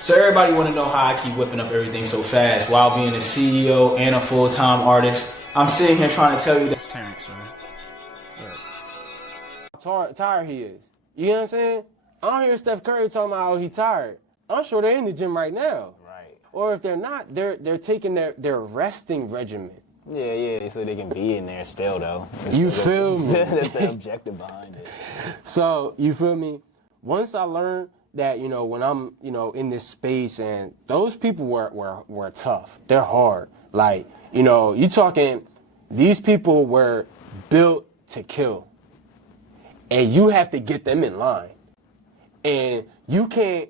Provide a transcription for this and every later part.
So everybody want to know how I keep whipping up everything so fast while being a CEO and a full-time artist. I'm sitting here trying to tell you that. Terrence, man. How tired he is. You know what I'm saying? I don't hear Steph Curry talking about how he tired. I'm sure they're in the gym right now. Right. Or if they're not, they're taking their resting regimen. Yeah, so they can be in there still, though. You feel me? That's the objective behind it. So, you feel me? Once I learned that, when I'm, in this space, and those people were tough. They're hard. Like, you talking, these people were built to kill. And you have to get them in line. And you can't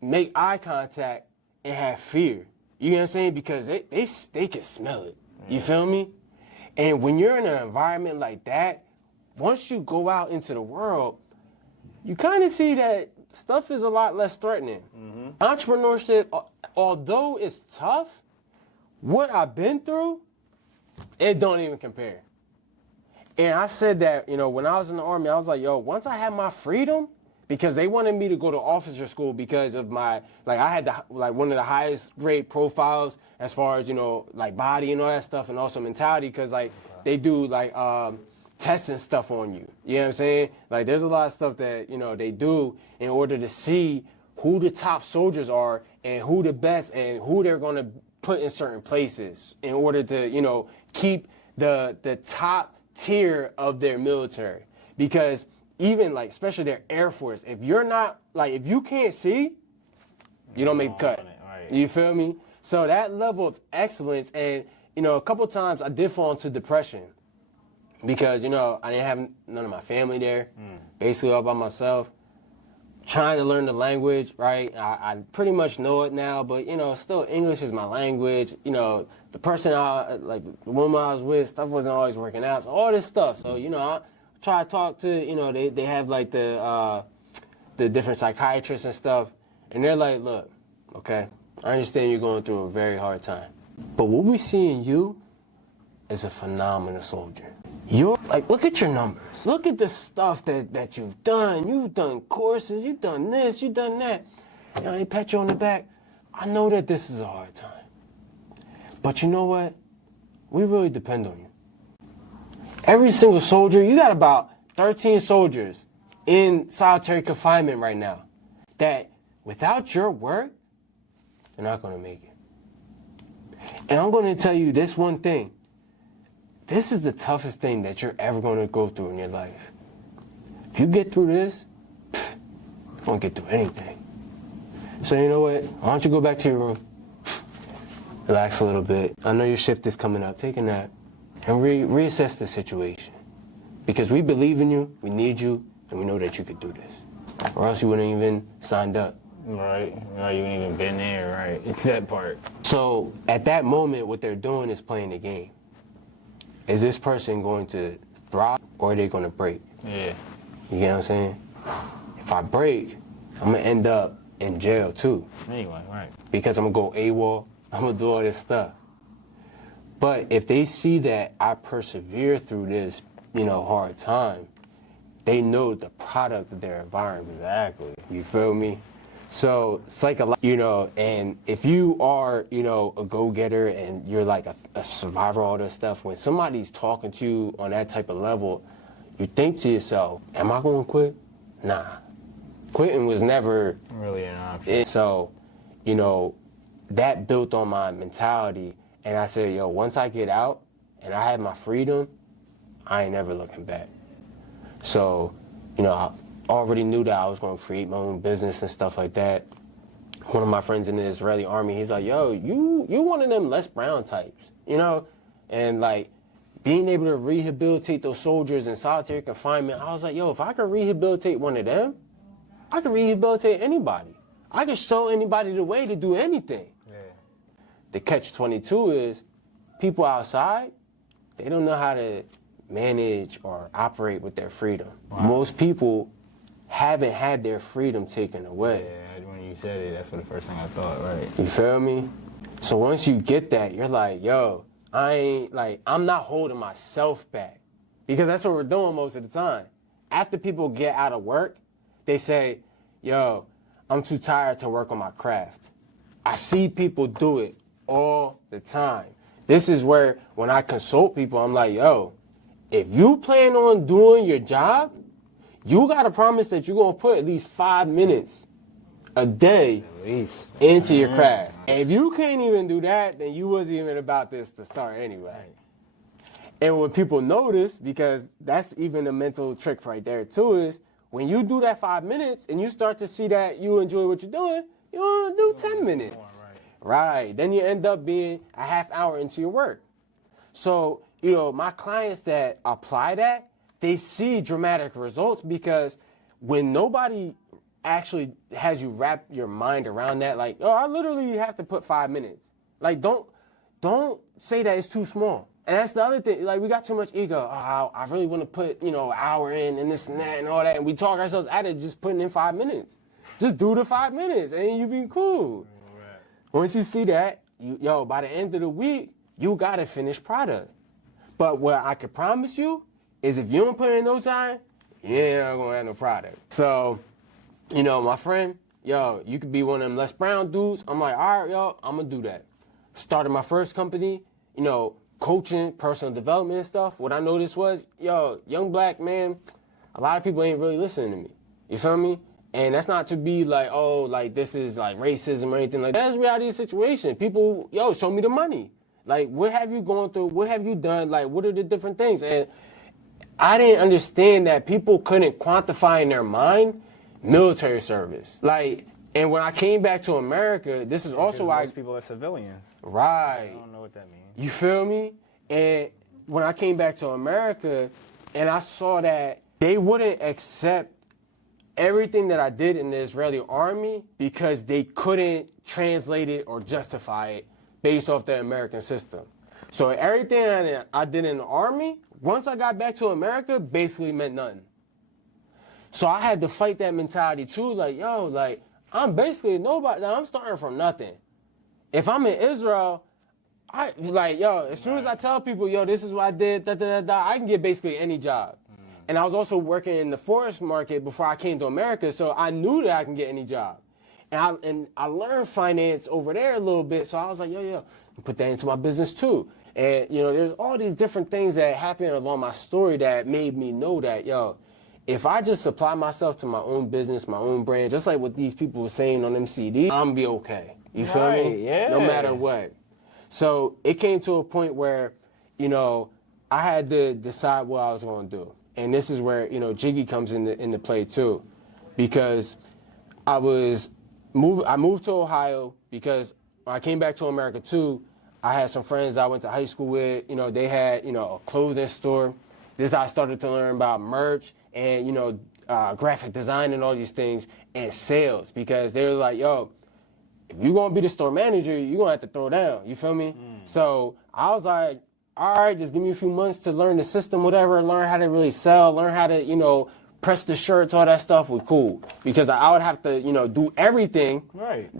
make eye contact and have fear. You know what I'm saying? Because they can smell it. You feel me? And when you're in an environment like that, once you go out into the world, you kind of see that stuff is a lot less threatening. Entrepreneurship, although it's tough, what I've been through, it don't even compare. And I said that, when I was in the Army, I was like, yo, once I have my freedom, because they wanted me to go to officer school because of I had one of the highest grade profiles as far as, body and all that stuff, and also mentality, because, they do, tests and stuff on you. You know what I'm saying? There's a lot of stuff that, they do in order to see who the top soldiers are and who the best and who they're going to put in certain places in order to, keep the top tier of their military. Because even especially their Air Force, if you're not if you can't see, you don't make the cut. Right. You feel me? So that level of excellence, and a couple times I did fall into depression because I didn't have none of my family there, basically all by myself. Trying to learn the language, right? I pretty much know it now, but still English is my language. The person the woman I was with, stuff wasn't always working out. So all this stuff. So I try to talk to they have the different psychiatrists and stuff, and they're like, look, okay, I understand you're going through a very hard time, but what we see in you is a phenomenal soldier. You're look at your numbers. Look at the stuff that you've done. You've done courses. You've done this. You've done that. They pat you on the back. I know that this is a hard time, but you know what? We really depend on you. Every single soldier, you got about 13 soldiers in solitary confinement right now that without your work, they're not going to make it. And I'm going to tell you this one thing. This is the toughest thing that you're ever going to go through in your life. If you get through this, you won't get through anything. So you know what? Why don't you go back to your room, relax a little bit. I know your shift is coming up. Take a nap and reassess the situation. Because we believe in you, we need you, and we know that you could do this. Or else you wouldn't even signed up. Right, you wouldn't even been there, right? It's that part. So at that moment, what they're doing is playing the game. Is this person going to thrive or are they going to break? Yeah. You get what I'm saying? If I break, I'm going to end up in jail too. Anyway, right. Because I'm going to go AWOL, I'm going to do all this stuff. But if they see that I persevere through this, hard time, they know the product of their environment. Exactly. You feel me? So and if you are, a go-getter and you're a survivor, all that stuff, when somebody's talking to you on that type of level, you think to yourself, am I going to quit? Nah. Quitting was never really an option. So, that built on my mentality. And I said, once I get out and I have my freedom, I ain't never looking back. So, I already knew that I was going to create my own business and stuff like that. One of my friends in the Israeli army, he's like, yo, you one of them Les Brown types, And being able to rehabilitate those soldiers in solitary confinement, I was like, yo, if I could rehabilitate one of them, I could rehabilitate anybody. I could show anybody the way to do anything. Yeah. The catch-22 is people outside, they don't know how to manage or operate with their freedom. Wow. Most people haven't had their freedom taken away. Yeah, when you said it, that's what the first thing I thought, right? You feel me? So once you get that, you're like, yo, I'm not holding myself back. Because that's what we're doing most of the time. After people get out of work, they say, yo, I'm too tired to work on my craft. I see people do it all the time. This is where when I consult people, I'm like, yo, if you plan on doing your job, you got to promise that you're going to put at least 5 minutes a day into your craft. And if you can't even do that, then you wasn't even about this to start anyway. And when people notice, because that's even a mental trick right there too, is when you do that 5 minutes and you start to see that you enjoy what you're doing, you want to do 10 minutes. Right. Then you end up being a half hour into your work. So, my clients that apply that, they see dramatic results because when nobody actually has you wrap your mind around that, like, oh, I literally have to put 5 minutes. Like, don't say that it's too small. And that's the other thing. Like, we got too much ego. Oh, I really want to put, an hour in and this and that and all that. And we talk ourselves out of just putting in 5 minutes. Just do the 5 minutes and you be cool. Once you see that, by the end of the week, you got a finished product. But what I can promise you is if you don't put in no time, you ain't not gonna have no product. So, my friend, you could be one of them Les Brown dudes. I'm like, all right, I'm gonna do that. Started my first company, coaching, personal development and stuff. What I noticed was, young black man, a lot of people ain't really listening to me. You feel me? And that's not to be like, oh, like this is like racism or anything like that. That's the reality of the situation. People, show me the money. Like, what have you gone through? What have you done? Like, what are the different things? And I didn't understand that people couldn't quantify in their mind military service. Like, and when I came back to America, this is also why most people are civilians. Right. I don't know what that means. You feel me? And when I came back to America and I saw that they wouldn't accept everything that I did in the Israeli army because they couldn't translate it or justify it based off the American system. So everything I did in the army, once I got back to America, basically meant nothing. So I had to fight that mentality too, like, I'm basically nobody, I'm starting from nothing. If I'm in Israel, as soon as I tell people, this is what I did, I can get basically any job. And I was also working in the forest market before I came to America, so I knew that I can get any job. And I learned finance over there a little bit, so I was like, put that into my business too. And, there's all these different things that happened along my story that made me know that, if I just apply myself to my own business, my own brand, just like what these people were saying on them CDs, I'm going to be okay. You feel me? Yeah. No matter what. So it came to a point where, I had to decide what I was going to do. And this is where, Jiggy comes into play too. Because I moved to Ohio because when I came back to America too, I had some friends I went to high school with, they had, a clothing store. This I started to learn about merch and, graphic design and all these things and sales because they were like, if you're going to be the store manager, you're going to have to throw down. You feel me? So I was like, all right, just give me a few months to learn the system, whatever, learn how to really sell, learn how to, press the shirts, all that stuff was cool. Because I would have to, do everything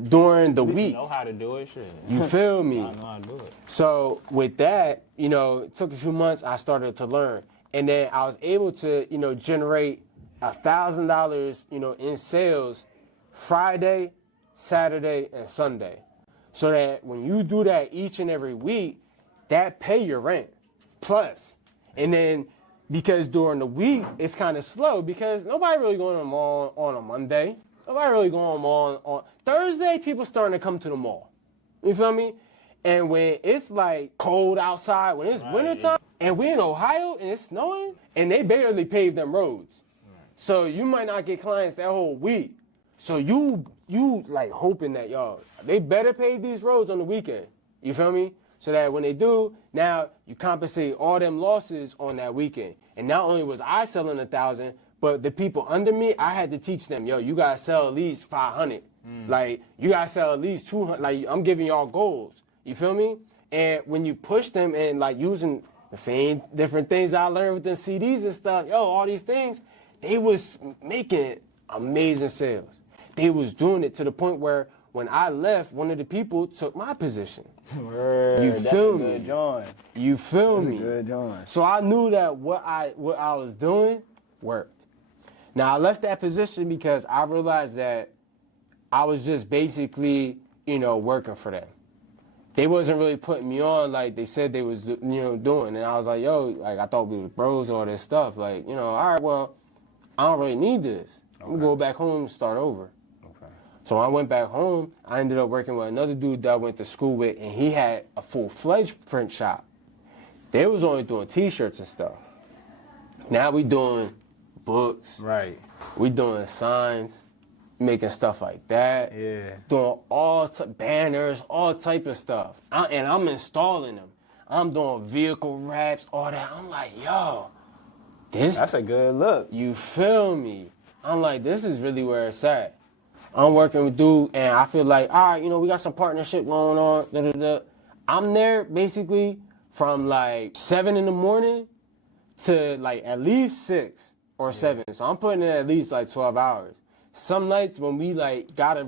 during the week. You know how to do it, shit. You feel me? I know how to do it. So with that, it took a few months, I started to learn. And then I was able to, generate $1,000, in sales Friday, Saturday, and Sunday. So that when you do that each and every week, that pay your rent plus. And then because during the week, it's kind of slow because nobody really going to the mall on a Monday. Nobody really going to the mall on Thursday. People starting to come to the mall. You feel me? And when it's like cold outside, when it's wintertime, and we're in Ohio and it's snowing, and they barely pave them roads. So you might not get clients that whole week. So you like hoping that, they better pave these roads on the weekend. You feel me? So that when they do, now you compensate all them losses on that weekend. And not only was I selling 1,000, but the people under me, I had to teach them, you gotta sell at least 500. Like, you gotta sell at least 200. Like, I'm giving y'all goals. You feel me? And when you push them and like using the same different things I learned with them CDs and stuff, all these things, they was making amazing sales. They was doing it to the point where when I left, one of the people took my position. Word, You feel me? Good joint. You feel me? Good joint. So I knew that what I was doing worked. Now I left that position because I realized that I was just basically, working for them. They wasn't really putting me on like they said they was, doing. And I was like, yo, like, I thought we were bros, all this stuff. Like, all right, well, I don't really need this. I'm going to go back home and start over. Okay. So when I went back home, I ended up working with another dude that I went to school with, and he had a full-fledged print shop. They was only doing T-shirts and stuff. Now we doing books. Right. We doing signs, making stuff like that. Yeah. Doing banners, all type of stuff. And I'm installing them. I'm doing vehicle wraps, all that. I'm like, yo, That's a good look. you feel me? I'm like, this is really where it's at. I'm working with dude, and I feel like, all right, we got some partnership going on. Da, da, da. I'm there basically from like 7 in the morning to like at least 6 or 7. So I'm putting in at least like 12 hours. Some nights when we like gotta